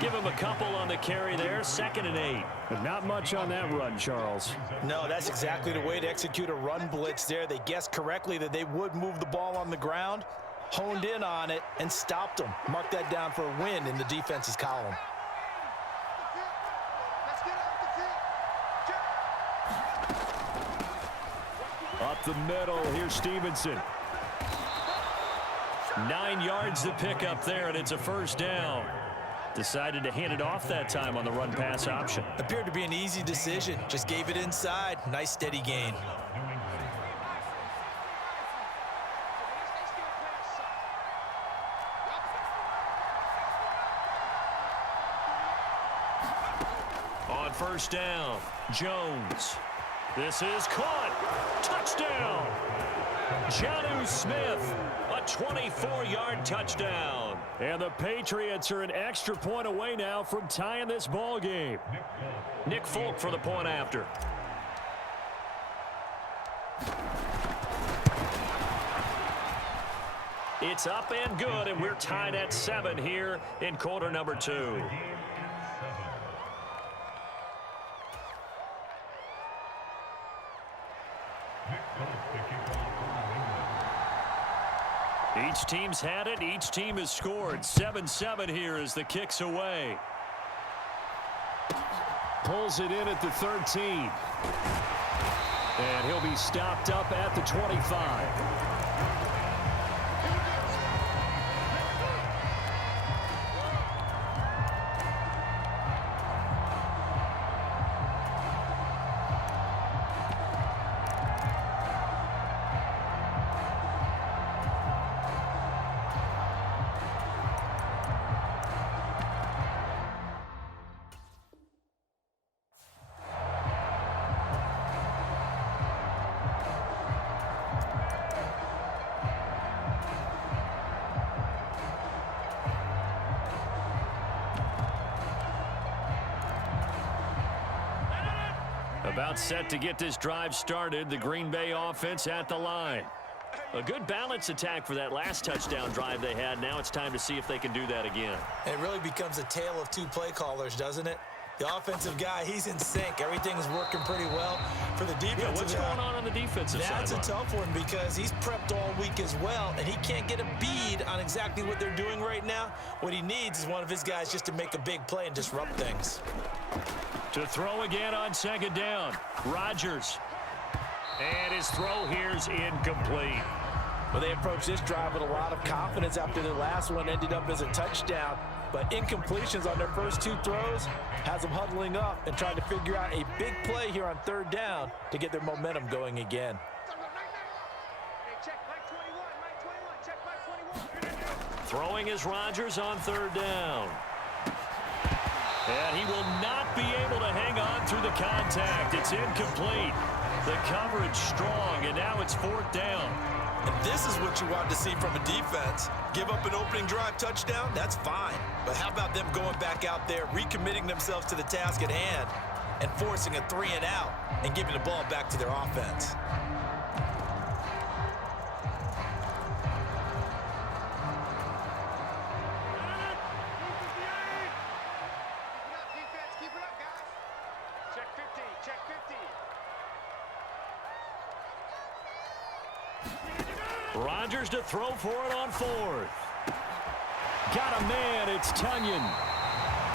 Give him a couple on the carry there, 2nd and 8. But not much on that run, Charles. No, that's exactly the way to execute a run blitz there. They guessed correctly that they would move the ball on the ground, honed in on it, and stopped them. Mark that down for a win in the defense's column. Up the middle, here's Stevenson. 9 yards to pick up there, and it's a 1st down. Decided to hand it off that time on the run-pass option. Appeared to be an easy decision. Just gave it inside. Nice, steady gain. On 1st down, Jones. This is caught. Touchdown. Jonnu Smith, a 24-yard touchdown. And the Patriots are an extra point away now from tying this ball game. Nick Folk for the point after. It's up and good, and we're tied at 7 here in quarter number 2. Each team's had it. Each team has scored. 7-7 here as the kick's away. Pulls it in at the 13. And he'll be stopped up at the 25. About set to get this drive started. The Green Bay offense at the line. A good balance attack for that last touchdown drive they had. Now it's time to see if they can do that again. It really becomes a tale of two play callers, doesn't it? The offensive guy, he's in sync. Everything's working pretty well. For the defensive guy, what's going on the defensive side? That's a tough one because he's prepped all week as well, and he can't get a bead on exactly what they're doing right now. What he needs is one of his guys just to make a big play and disrupt things. To throw again on 2nd down, Rodgers. And his throw here's incomplete. Well, they approached this drive with a lot of confidence after the last one ended up as a touchdown. But incompletions on their first 2 throws has them huddling up and trying to figure out a big play here on 3rd down to get their momentum going again. Throwing is Rodgers on 3rd down. And he will not be able to hang on through the contact. It's incomplete. The coverage strong, and now it's 4th down. And this is what you want to see from a defense. Give up an opening drive touchdown, that's fine. But how about them going back out there, recommitting themselves to the task at hand, and forcing a 3 and out, and giving the ball back to their offense. Rodgers to throw for it on 4th. Got a man, it's Tunyon.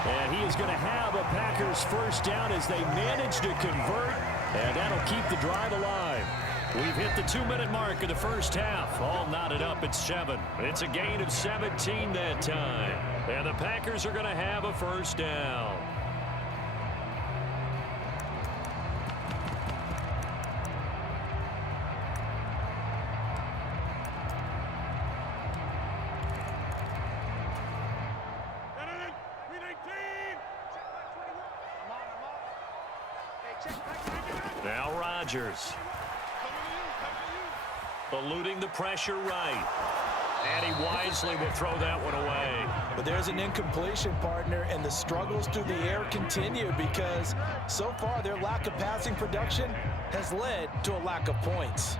And he is going to have a Packers 1st down as they manage to convert, and that'll keep the drive alive. We've hit the 2-minute mark of the first half. All knotted up at 7. It's a gain of 17 that time. And the Packers are going to have a 1st down. Now Rodgers. Eluding the pressure right. And he wisely will throw that one away. But there's an incompletion, partner, and the struggles through the air continue because so far their lack of passing production has led to a lack of points.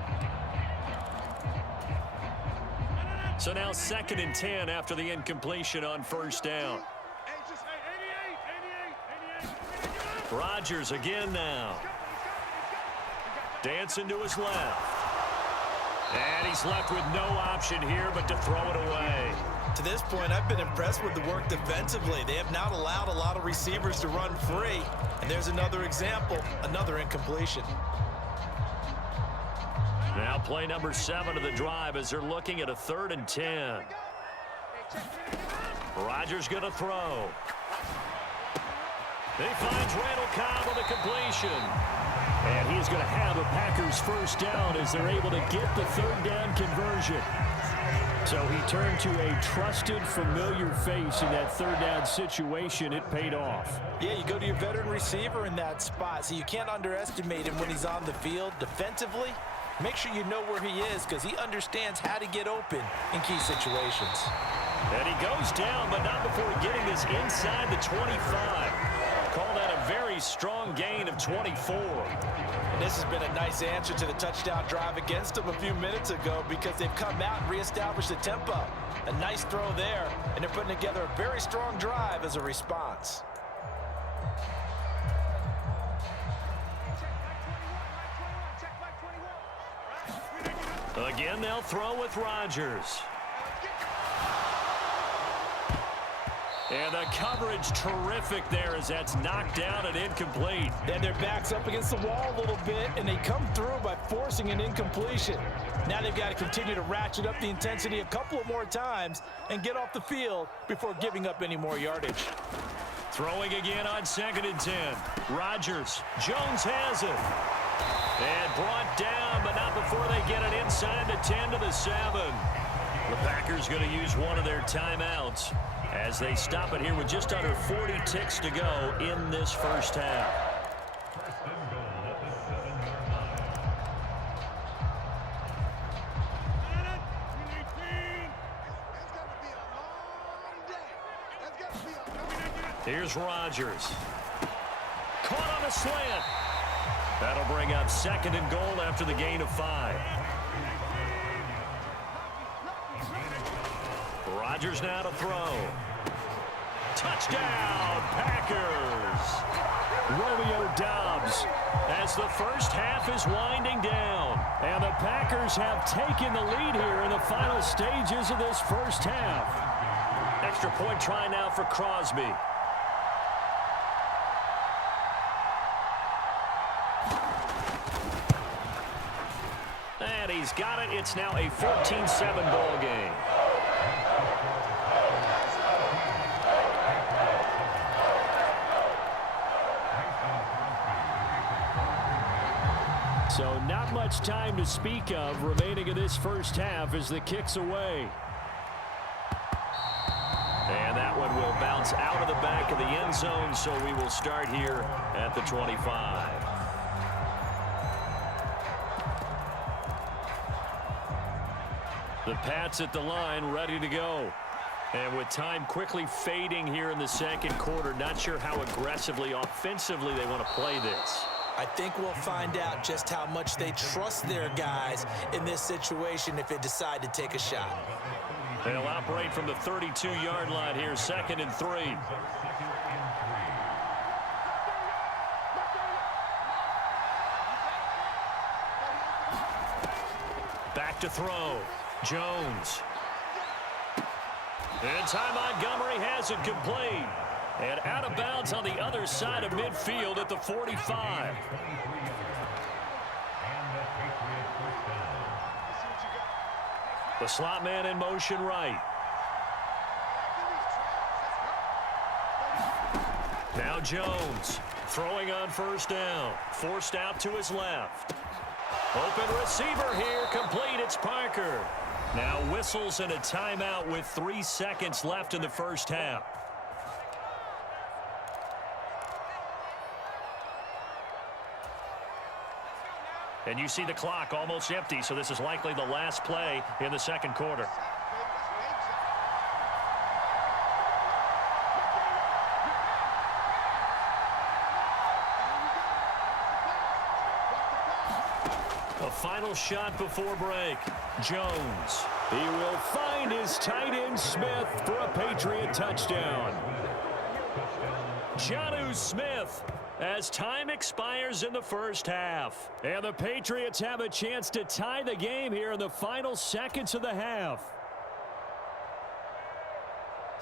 So now 2nd and 10 after the incompletion on 1st down. Rodgers again now. Dancing to his left. And he's left with no option here but to throw it away. To this point, I've been impressed with the work defensively. They have not allowed a lot of receivers to run free. And there's another example, another incompletion. Now play number 7 of the drive as they're looking at a 3rd and 10. Rodgers going to throw. He finds Randall Cobb on the completion. And he's going to have a Packers first down as they're able to get the 3rd down conversion. So he turned to a trusted, familiar face in that 3rd down situation. It paid off. Yeah, you go to your veteran receiver in that spot, so you can't underestimate him when he's on the field. Defensively, make sure you know where he is because he understands how to get open in key situations. And he goes down, but not before getting this inside the 25. Call that a very strong gain of 24. And this has been a nice answer to the touchdown drive against them a few minutes ago because they've come out and reestablished the tempo. A nice throw there, and they're putting together a very strong drive as a response. Again, they'll throw with Rodgers. And the coverage terrific there as that's knocked down and incomplete. And their back's up against the wall a little bit, and they come through by forcing an incompletion. Now they've got to continue to ratchet up the intensity a couple of more times and get off the field before giving up any more yardage. Throwing again on 2nd and 10. Rodgers. Jones has it. And brought down, but not before they get it inside the 10 to the 7. The Packers going to use one of their timeouts as they stop it here with just under 40 ticks to go in this first half. Here's Rodgers. Caught on a slant. That'll bring up 2nd and goal after the gain of 5. Rodgers now to throw. Touchdown, Packers! Romeo Doubs as the first half is winding down. And the Packers have taken the lead here in the final stages of this first half. Extra point try now for Crosby. And he's got it. It's now a 14-7 ball game. So not much time to speak of remaining in this first half as the kick's away. And that one will bounce out of the back of the end zone, so we will start here at the 25. The Pats at the line, ready to go. And with time quickly fading here in the second quarter, not sure how aggressively, offensively they want to play this. I think we'll find out just how much they trust their guys in this situation if they decide to take a shot. They'll operate from the 32-yard line here, 2nd and 3. Back to throw. Jones. And Ty Montgomery has it complete. And out of bounds on the other side of midfield at the 45. The slot man in motion right. Now Jones throwing on first down. Forced out to his left. Open receiver here. Complete. It's Parker. Now whistles and a timeout with 3 seconds left in the first half. And you see the clock almost empty, so this is likely the last play in the second quarter. A final shot before break. Jones. He will find his tight end Smith for a Patriot touchdown. Jonnu Smith as time expires in the first half. And the Patriots have a chance to tie the game here in the final seconds of the half.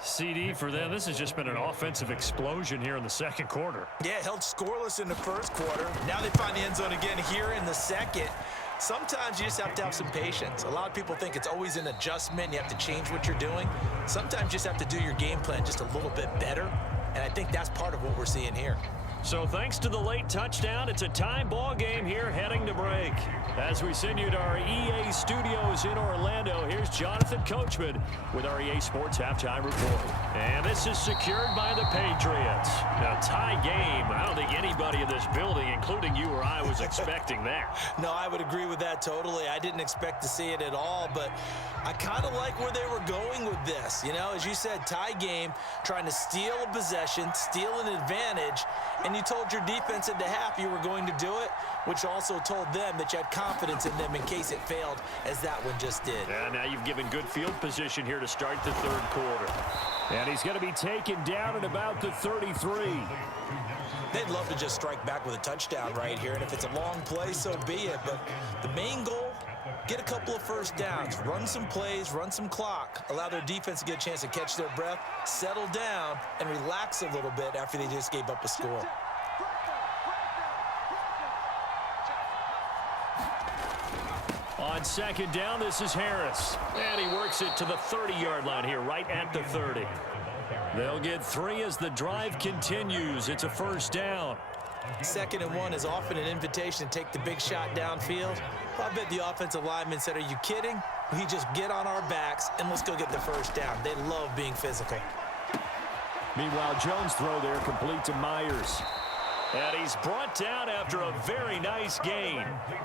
CD, for them, this has just been an offensive explosion here in the second quarter. Yeah, held scoreless in the first quarter. Now they find the end zone again here in the second. Sometimes you just have to have some patience. A lot of people think it's always an adjustment. You have to change what you're doing. Sometimes you just have to do your game plan just a little bit better. And I think that's part of what we're seeing here. So thanks to the late touchdown, it's a time ball game here heading to break. As we send you to our EA studios in Orlando, here's Jonathan Coachman with our EA Sports Halftime Report. And this is secured by the Patriots. Now, tie game, I don't think anybody in this building, including you or I, was expecting that. No, I would agree with that totally. I didn't expect to see it at all, but I kind of like where they were going with this. You know, as you said, tie game, trying to steal a possession, steal an advantage, and you told your defense at the half you were going to do it, which also told them that you had confidence in them in case it failed, as that one just did. And now you've given good field position here to start the third quarter. And he's going to be taken down at about the 33. They'd love to just strike back with a touchdown right here, and if it's a long play, so be it. But the main goal, get a couple of first downs, run some plays, run some clock, allow their defense to get a chance to catch their breath, settle down, and relax a little bit after they just gave up a score. On second down, this is Harris. And he works it to the 30-yard line here, right at the 30. They'll get 3 as the drive continues. It's a first down. 2nd and 1 is often an invitation to take the big shot downfield. I bet the offensive lineman said, are you kidding? We just get on our backs and let's go get the first down. They love being physical. Meanwhile, Jones' throw there complete to Myers. And he's brought down after a very nice gain.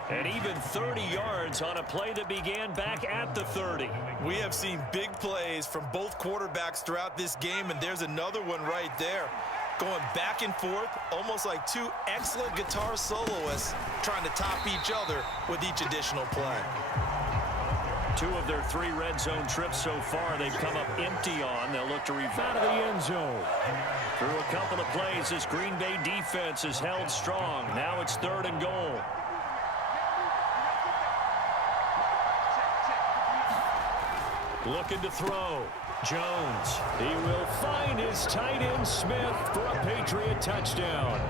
And even 30 yards on a play that began back at the 30. We have seen big plays from both quarterbacks throughout this game, and there's another one right there. Going back and forth, almost like two excellent guitar soloists trying to top each other with each additional play. 2 of their 3 red zone trips so far, they've come up empty on. They'll look to out of the end zone. Through a couple of plays, this Green Bay defense is held strong. Now it's 3rd and goal. Looking to throw. Jones. He will find his tight end Smith for a Patriot touchdown.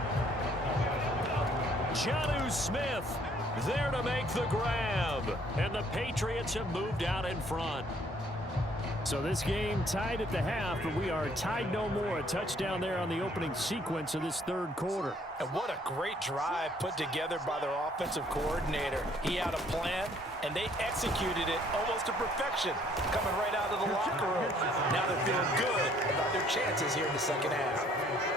Jonnu Smith there to make the grab. And the Patriots have moved out in front. So this game tied at the half, but we are tied no more. A touchdown there on the opening sequence of this 3rd quarter. And what a great drive put together by their offensive coordinator. He had a plan, and they executed it almost to perfection, coming right out of the locker room. Now they're feeling good about their chances here in the second half.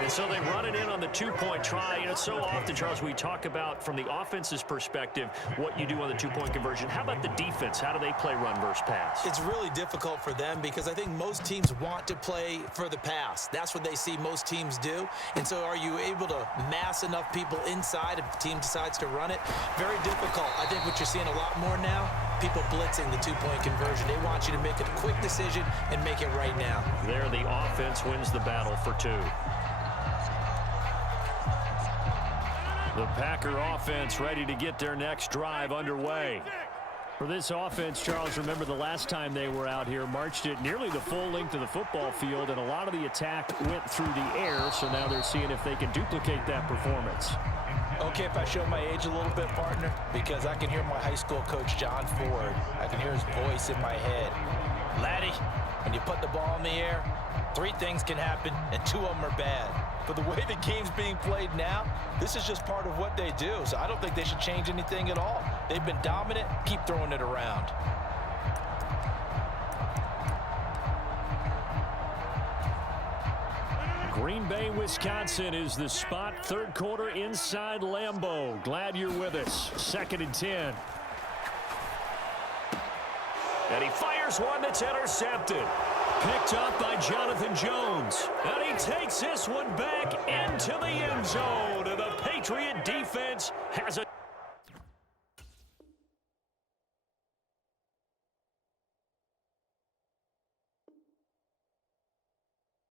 And so they run it in on the 2-point try. You know, so often, Charles, we talk about from the offense's perspective what you do on the 2-point conversion. How about the defense? How do they play run versus pass? It's really difficult for them because I think most teams want to play for the pass. That's what they see most teams do. And so are you able to mass enough people inside if the team decides to run it? Very difficult. I think what you're seeing a lot more now, people blitzing the 2-point conversion. They want you to make a quick decision and make it right now. There, the offense wins the battle for 2. The Packer offense ready to get their next drive underway. For this offense, Charles, remember the last time they were out here, marched it nearly the full length of the football field, and a lot of the attack went through the air, so now they're seeing if they can duplicate that performance. Okay, if I show my age a little bit, partner, because I can hear my high school coach, John Ford. I can hear his voice in my head. Laddie, when you put the ball in the air, 3 things can happen, and 2 of them are bad. But the way the game's being played now, this is just part of what they do. So I don't think they should change anything at all. They've been dominant. Keep throwing it around. Green Bay, Wisconsin is the spot. 3rd quarter inside Lambeau. Glad you're with us. 2nd and 10. And he fires one that's intercepted. Picked up by Jonathan Jones. And he takes this one back into the end zone. And the Patriot defense has a